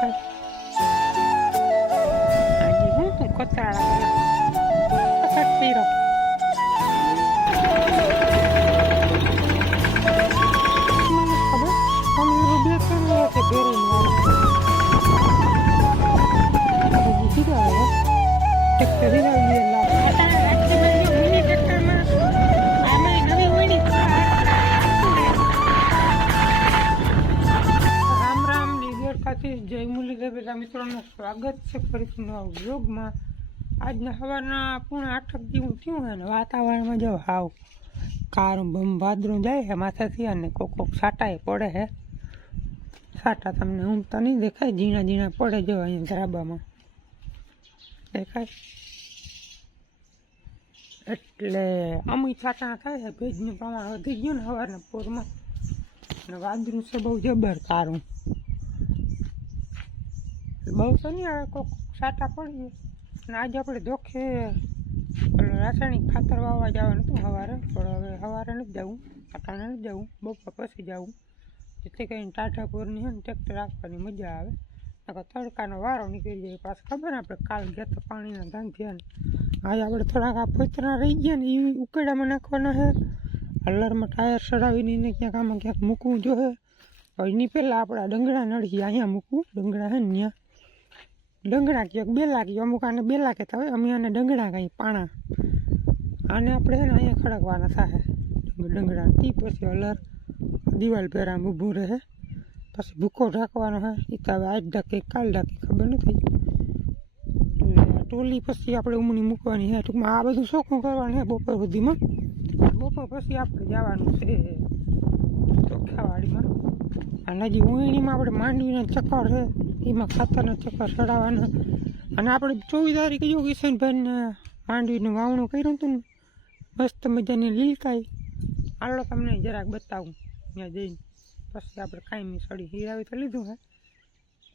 દેખાય બધા મિત્રોનું સ્વાગત છે ફરીથી નવા વ્લોગમાં. આજના સવારના પૂર્ણ આઠક જેવું થયું હોય ને, વાતાવરણમાં જો હાવ બમ ભાદરું જાય છે માથાથી અને કોક કોક સાટાએ પડે છે. સાટા તમને હું તો નહીં દેખાય, ઝીણા ઝીણા પડે જો અહીંયા ધરાબામાં દેખાય? એટલે અમુક છાંટા થાય છે, ભેજનું પ્રમાણ વધી ગયું ને સવારના પોરમાં. અને વાદળું છે બહુ જબર કારું. બહુ તો નહીં આવે કોઈક સાટા પડી અને આજે આપણે ધોખે રાસાયણિક ખાતર વાવવા જવાનું હતું સવારે પણ હવે સવારે નથી જવું. અટાણે નથી જવું. બપોર પછી જવું. જેથી કરીને ટાઢાપુરની છે ને ટ્રેક્ટર રાખવાની મજા આવે. નકર તડકાનો વારો નીકળી જાય. પાછું ખબર આપણે કાલ ગયા તો પાણીના ધાંધ્યા ને. આજે આપણે થોડાક આ પોતરા રહી ગયા ને એ ઉકેડામાં નાખવાના છે હલરમાં ટાયર ચડાવીને એને ક્યાંક આમાં ક્યાંક મૂકવું જોઈએ. એની પહેલાં આપણા ડંગણા નળીએ અહીંયા મૂકવું. ડંગણા છે ને ત્યાં. ડંગણા કહે બે લાગી અમુક આને બે લાગે તો હવે અમે આને ડંગણા કહીએ, પાણા. આને આપણે છે ને અહીંયા ખડકવાના થાય. ડંગળા તી પછી હલર દિવાલ પહેરામાં ઊભું રહે. પછી ભૂકો ઢાંકવાનો હે એ તો હવે આજ ઢાંકે, કાલ ઢાંકે, ખબર નથી ટોલી પછી આપણે ઉમણી મૂકવાની હે, ટૂંકમાં આ બધું શોખું કરવાનું છે બપોર સુધીમાં. બપોર પછી આપણે જવાનું છે ચોખ્ખાવાડીમાં. અને હજી ઉણીમાં આપણે માંડવીને ચક્કર છે. એમાં ખાતરના ચક્કર ચડાવવાના. અને આપણે ચોવીસ તારીખ જો કિશનભાઈને માંડવીનું વાવણું કર્યું હતું ને, મસ્ત મજાની લીલકાઈ. આલો તમને જરાક બતાવું, ત્યાં જઈને. પછી આપણે કાંઈ સડી હીરાવી તો લીધું હે.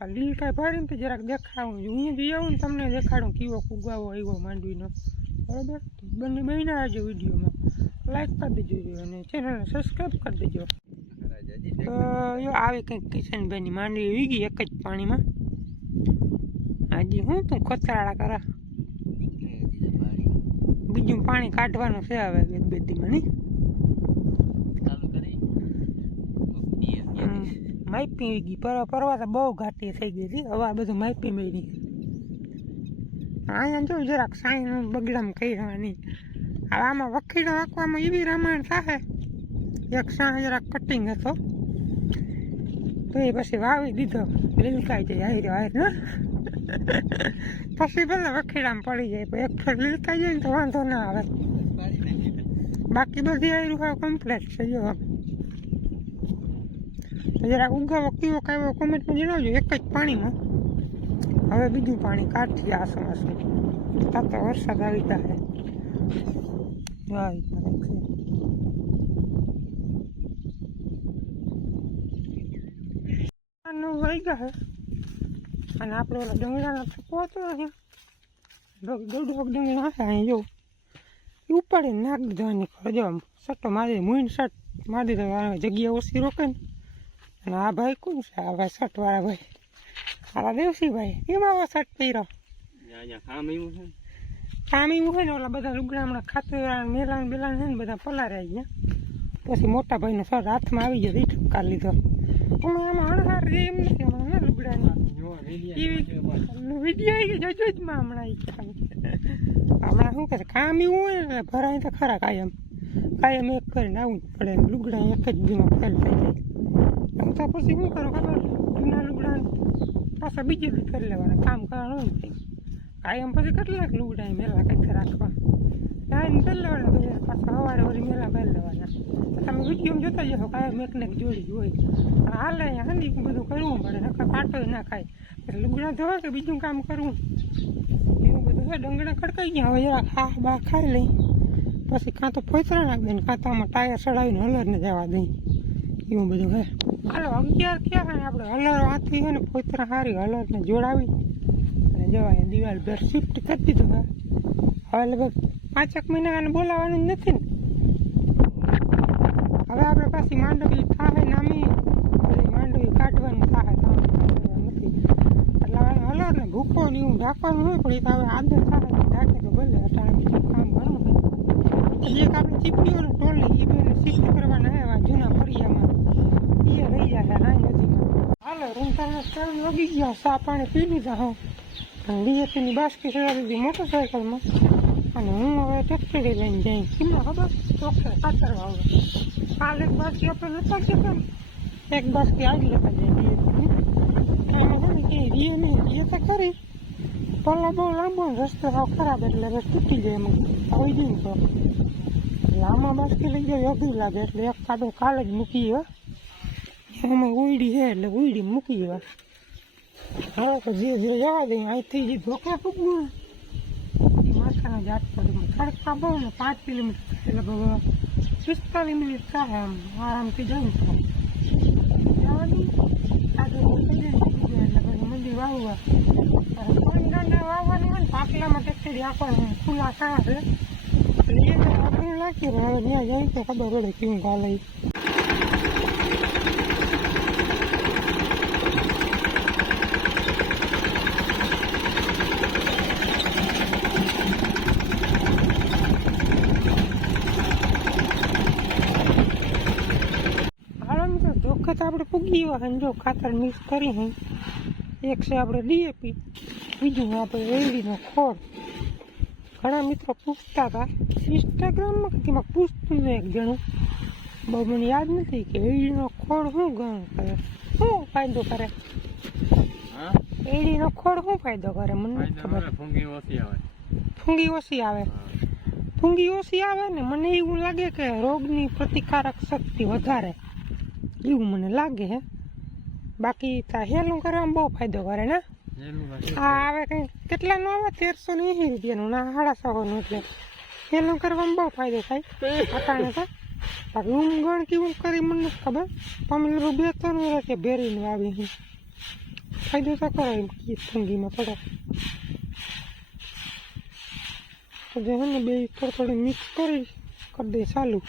આ લીલકાઈ ભાડીને તો જરાક દેખાડું. હું જઈ આવું ને તમને દેખાડું કેવો કુગાવો આવ્યો માંડવીનો. બરાબર? બંને મહિના આવજો વિડીયોમાં. લાઈક કરી દેજો અને ચેનલને સબસ્ક્રાઈબ કરી દેજો. તો યો આવી કંઈક કિશનભાઈની માંડવી વી ગઈ એક જ પાણીમાં. હાજી હું તું ખોતરાળા કરા. બીજું પાણી કાઢવાનું છે હવે એક બે દીમાં નહીં? માઇપી વી ગઈ. પર પરવા તો બહુ ઘાટી થઈ ગઈ હતી. હવે બધું માઇપી મેળી. અહીંયા જો જરાક સાઈન બગડામ કરવાની હવે આમાં વકીલો રાખવામાં એવી રામાયણ થાય એક સાં જરાક કટિંગ હતો. તો એ પછી વાવી દીધો. લીલકાઈ જાય હારી હાર ને. પછી ભલે વખીડામાં પડી જાય એક ફેર લીલકાઈ જાય ને તો વાંધો ના આવે. બાકી બધી આયરું હાવ કમ્પ્લેટ છે, જો. જરાક ઉગાવો કીવો કાવ્યો કોમેન્ટમાં જણાવજો, એક જ પાણીમાં. હવે બીજું પાણી કાઢી આ આસું તાર તો વરસાદ આવી જાય. જો આ નવ વાગ્યા છે અને આપણે ઓલા ડુંગળાનો થપ્પો હતો અહીંયા. દોઢ દોઢ ડુંગળા અહીં જો. એ ઉપાડીને નાખ દીધો આની ખોજો સટ્ટો મારી મૂઈને સટ મારી દીધો. આ જગ્યા ઓછી રોકે ને. અને આ ભાઈ કોણ છે? આ ભાઈ સટવાળા ભાઈ. આલા દેવસીભાઈ એમાં આવો સટ પહેરો. કામ એવું હોય ને. ઓલા બધા લુગડા હમણાં ખાતર મેલાન બેલાન છે ને બધા પલાર્યા ગયા પછી મોટા ભાઈનો સર હાથમાં આવી ગયો એ ઠપકાર લીધો. અમે આમાં અણહાર રે એમ નથી હમણાં ને લુગડાની. વીડિયો આવી ગયો જોજો જ માં હમણાં હમણાં શું કરે કામ એવું હોય ને ભરાય તો ખરા કાયમ. કાયમ એક કરીને આવવું જ પડે લુગડા એક જ દીમાં ફેલ થઈ જાય. તો પછી શું કરો ખબર? જૂના લુગડા પાછા બીજે બી કરી લેવાના. કામ કરવાનું કાયમ પછી કેટલાક લુગડા મેલા કંઈક રાખવા. લાઈન કરી લેવાના પછી પાછા સવારે વળી મેલા ભરી લેવાના તો તમે વીડિયો જોતા જશો કાયમ એક ને જોડી હોય પણ હાલે હાલી બધું કરવું પડે નકર પાટો ના ખાય એટલે લુગડા ધોવા કે બીજું કામ કરવું એવું બધું હોય ડંગણા ખડકાઈ ગયા હવે જરા હા બા ખાઈ લઈ પછી કાં તો ફોતરા નાખ દે કાં તો આમાં ટાયર ચડાવીને હલરને જવા દઈ એવું બધું હે હાલો અગિયાર થયા ને આપણે હલર વાંચી હોય ને ફોતરા હારી હલરને જોડાવી અને જવાય દિવાલ પર શિફ્ટ કરી દીધું હવે લગભગ પાંચેક મહિના બોલાવાનું જ નથી ને. હવે આપણે પાછી માંડવી થાય નામી માંડવી કાઢવાની થાય એટલે નથી હલો ને એવું ઢાંકવાનું હોય, પણ એ તો હવે આદર થાય ઢાંકે તો ભલે, અટાણે કામ ઘણું હોય. એક આપણે ચીપીઓને ટોલી એ બેને શિફ્ટ કરવાના આવ્યા જૂના ફરિયામાં. એ રહી જાય રાઈ નદીમાં હાલો રૂમતાના સ્ટોલ વગી ગયા સા પાણી પી લીધા હા. બીજેપીની બાસ્કી સેવા દીધી મોટરસાઇકલમાં અને હું હવે ટેક્સી લઈને જઈ કિંમત ખબર? ચોખ્ખે ખાતર વાવે કાલ એક બાસ્કી આપણે નતા કહેતા ને? એક બાસ્કી આવી લેતા જઈએ છે ને કે રીએ નહીં રીએ તો ખરી. પલ્લા બહુ લાંબો રસ્તો સાવ ખરાબ એટલે રસ્તો તૂટી જાય એમ. આવી ગયું તો. લાંબા બાસ્કી લઈ જાય અઘરી લાગે. એટલે એક કાદો કાલ જ મૂકી હો. એમાં ઉઈડી છે એટલે ઉઈડી મૂકી એવા હવે તો જે જે જવા દઈએ અહીંથી જે ધોકા પૂગવું ને એ માથાના જાત પર તડકા બહુ ને પાંચ કિલોમીટર લગભગ પિસ્તાલીસ મિનિટ થાય આમ, આરામથી જવું તો જાય મંદિર વાવવા. ગાંડા વાવવાની હોય ને પાકલામાં ટેક્સી રાખવાનું, ખુલ્લા શાળા છે. એટલે એ તો આપણે નાખી હવે ત્યાં જઈ તો ખબર પડે કેવું ગાલે ઈ. હાલો મિત્રો ધોખે તો આપણે પૂગી એવા હે ને જો ખાતર મિક્સ કરી હે એક છે આપણે ડીએપી બીજું આપણે રેડીનો ખોળ. ઘણા મિત્રો પૂછતા હતા ઇન્સ્ટાગ્રામમાં તેમાં પૂછતું હતું એક જણું બહુ મને યાદ નથી કે એડીનો ખોળ શું ગણ કરે શું ફાયદો કરે? હા? એડીનો ખોળ શું ફાયદો કરે મને ખબર. ફૂંગી ઓછી આવે. ફૂંગી ઓછી આવે. ફૂંગી ઓછી આવે ને મને એવું લાગે કે રોગની પ્રતિકારક શક્તિ વધારે એવું મને લાગે હે. બાકી હેલું કરવામાં બહુ ફાયદો કરે ને? આ આવે કંઈ કેટલાનું આવે? તેરસો ને એંસી રૂપિયાનું ના સાડા નું એટલે. હેલું કરવામાં બહુ ફાયદો થાય. અટાણે તો. બાકી ઊંઘણ કેવું કરી મને નથી ખબર. પમેલું બે ત્રણ વર્ષ કે ભેરીને આવી હું ફાયદો તો કરો એમ કે ફૂંગીમાં પડે. તો જે હે ને બે થોડી થોડી મિક્સ કરી કરી દે ચાલુ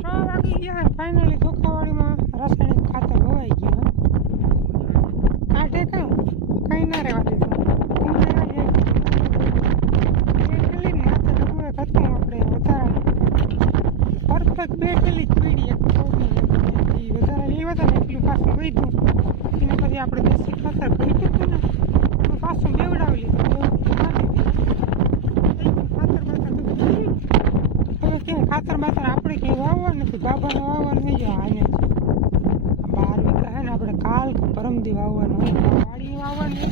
છ વાગી ગયા ફાઇનલી ધોખાવાળીમાં રાસાયણિક ખાતર વવાઈ ગયું કાઢે કાં કઈ ના રહેવા દીધું ઉમરેવા જાય બે કિલીને માથે ડગું એક હતું આપણે વધારાનું પરફેક્ટ બે કિલી જ પીડી એક ચોવી એ વધારે લેવા હતા ને એટલું પાછું વધ્યું એને પછી આપણે દેશી ખાતર ઘટ્યું હતું ને એનું પાછું બેવડાવી લીધું ખાતર બાતર બધું. હવે ક્યાંય ખાતર બાતર આપણે ક્યાંય વાવવા નથી બાબાને વાવવાનું થઈ જાય આને બાર વીઘા હે ને આપણે કાલ કે પરમદી વાવવાનું વાડી વાવવાની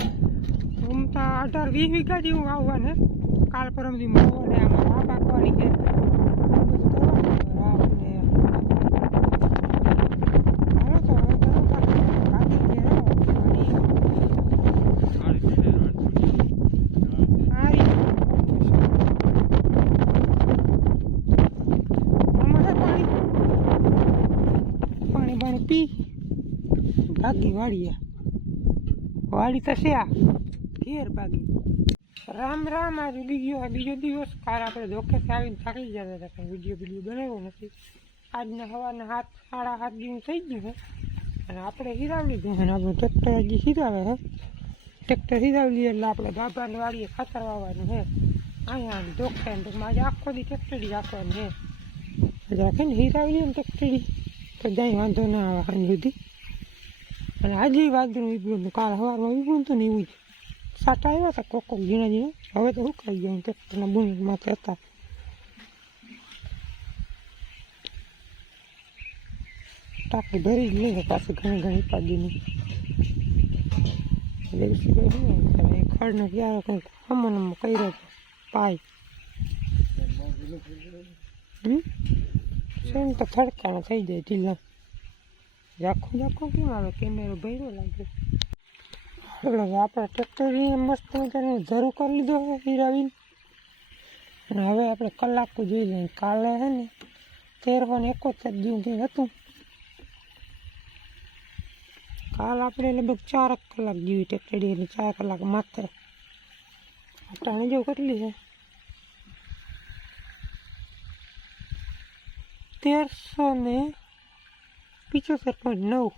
ઘૂમતા અઢાર વીસ વીઘા જેવું વાવવાનું. કાલ પરમદી વાવવાની આમાં રા પાકવાની છે બધું કરવાનું છે, રા ને હાલો તો હવે કરો બાકી બાકી ત્યાં રહો. વળી કાળી પીળે રાત પડી. આ રીતે. આમાં છે પાણી પાણી પાણી પી ભાગી વાડીએ વાડી છે આ. ઘેર ભાગી. રામ રામ આજે ગયો બીજો દિવસ. કાર આપણે ધોખેથી આવીને થાકી જતા હતા કંઈ વીડિયો વીડિયો બનાવ્યો નથી. આજના સવારના હાથ સાડા હાથ જેવું થઈ ગયું છે. અને આપણે હિરાવી ગયું અને આપણું ટ્રેક્ટર હજી હિરાવે છે. ટ્રેક્ટર હિરાવી લઈએ એટલે આપણે ગાભાની વાડીએ ખાતર વાવવાનું છે. અહીંયા ધોખે ટૂંકમાં આજે આખો દી ટ્રેક્ટરી રાખવાનું એટલે રાખે ને હિરાવી ને ટ્રેક્ટરી તો જાય વાંધો ના આવે સુધી. અને આજે વાદળું વીપડું હતું કાલ સવારમાં વીપડું હતું ને એવું જ. સાટા આવ્યા હતા કોક કોક ઝીણા ઝીણા હવે તો સુકાઈ ગયા ટ્રેક્ટરના બોનેટ માથે હતા. ટાંકી ભરી જ લઈને પાછી ઘણી ઘણી પાડીની. દેવસીભાઈ શું કરે ખડને ક્યારે કંઈક અમન અમો કર્યો પાય. હમ? તો થડકાણો થઈ જાય ઢીલા. ઝાખું ઝાખું કેમ આવે કેમેરો ભર્યો લાગે ચલો હવે આપણે ટ્રેક્ટરની મસ્ત મજાનું જરૂર કરી લીધો છે હીરાવીને અને હવે આપણે કલાક જોઈ લઈએ કાલે છે ને તેરસો ને એકોતેર જેવું કંઈક હતું કાલ આપણે લગભગ ચાર જ કલાક જેવી ટેકડી એટલે ચાર કલાક માત્ર અટાણે જો કેટલી છે તેરસો ને પિચોતેર પોઈન્ટ નવ.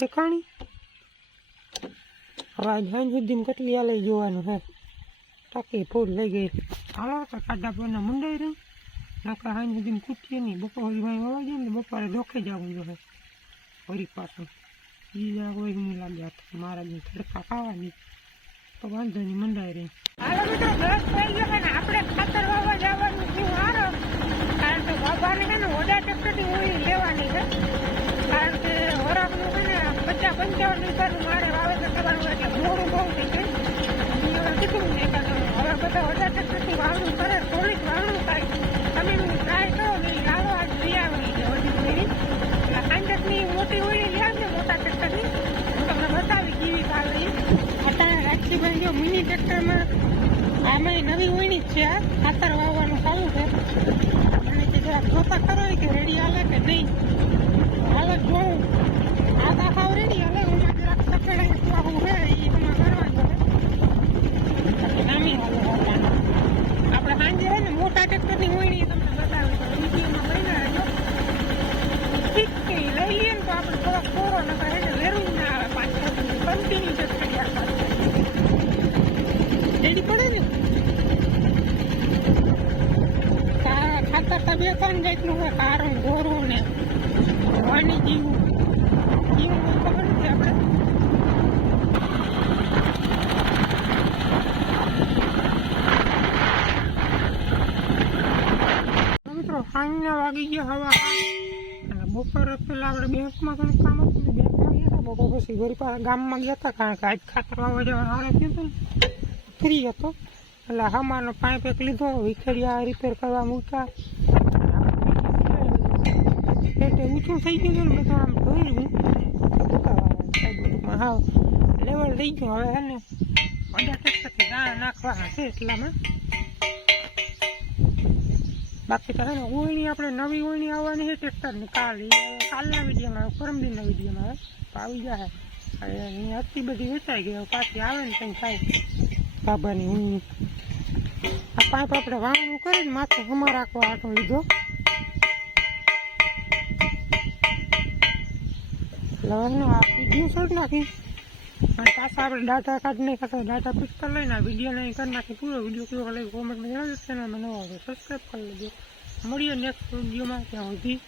દેખાણી? સાંજ સુધીમાં કેટલી આ જોવાનું હે. ટાકી ફૂલ લઈ ગઈ. હાલો, તો કાઢા પરના મુંડાઈ રહ્યું. નકર સાંજ સુધીમાં કૂટીએ નહીં બપોર સુધી ભાઈ જાય ને બપોરે ડોકે જવું જોઈએ વળી પાછું. જરાક વહી નહીં લાગે મારા જે તડકા ખાવાની. તો વાંધો નહીં, મંડાઈ રહી. આપણે ખાતર વાવવા જવાનું બાબાને છે ને ઓડા ચક્રથી ઓળી લેવાની છે. કારણ કે વરાપનું છે ને પચાસ પંચાવન લીટરનું મારે વાવેતર કરવાનું એટલે મોડું બહુ થઈ ગયું. કીધું ને હવે બધા ઓડા ટ્રેક્ટરથી વાવણું કરે, થોડીક વાવણું થાય તમે એનું ટ્રાય કરો ને ઈ લાવો આજ લઈ આવવાની છે વધી ઓળી એટલે સાંજકની મોટી ઓળી લઈ આવજો મોટા ટ્રેક્ટરની હું તમને બતાવી કેવી ભાવે ઈ અત્યારે રાજસીભાઈ જો મિની ટ્રેક્ટરમાં આમાં નવી ઓળી જ છે આ ખાતર વાવવાનું ચાલુ છે અને કે જરાક જોતા ખરો કે રેડી હાલે કે નહીં હાલે જોઉં આ તો સાવ રેડી હાલે હું જરાક સફેડ હું હે એ એમાં કરવાનું છે નામી હાલે હાલે આપણે સાંજે હે ને મોટા ટ્રેક્ટરની ઓળી તમને બતાવી તો વિડીયોમાં બન્યા રહેજો ઠીક છે ઈ લઈ લઈએ ને તો આપણે થોડોક કોરો નકર એને વેરું જ ના આવે પાછળ કન્ટિન્યુ જ કર્યા કરે રેડી પડે ને. ખાતા ખાતર બે ત્રણ જાતનું હોય કારણ ગોરું ને વાણી જીવું. જીવું ખબર નથી આપણે. મિત્રો, સાંજના વાગી ગયા હવા અને બપોરે પેલા આપણે બેંકમાં ઘણું કામ હતું બેંકમાં ગયા હતા, બપોર પછી વળી પાસે ગામમાં ગયા હતા, કારણ કે આજ ખાતર વાવવા જવાનું આવે થયું ફ્રી હતો. એટલે હમાનો પાઇપ એક લીધો વિખેડિયા રિપેર કરવા મૂક્યા. એટલે ઊંચું થઈ ગયું હતું ને બધું આમ ધોઈ હા લેવલ થઈ ગયું. હવે એને ને ટેક્ટરથી દાણા નાખવાના છે એટલામાં. બાકી તો ને ઓળણી આપણે નવી ઓળણી આવવાની છે ટ્રેક્ટરની કાલ કાલના વિડીયોમાં આવે પરમદિનના વિડીયોમાં આવે તો આવી જાય એની બધી વેચાઈ ગઈ પાછી આવે ને કંઈ થાય. બાબાની ઊંઘની આ પાઇપ આપણે વાવણું કરીને માથે હમા રાખવા આટો લીધો. લવાનો આ વીડિયો શોધ નાખી અને પાછા આપણે ડાટા કાઢી નાખ્યા ડાટા કરી લઈને આ વીડિયો નહીં કરી નાખી પૂરો વીડિયો કેવો લાગે કોમેન્ટમાં જણાવી ચેનલમાં નવો સબસ્ક્રાઈબ કરી લેજો. મળીએ નેક્સ્ટ વિડીયોમાં ત્યાં સુધી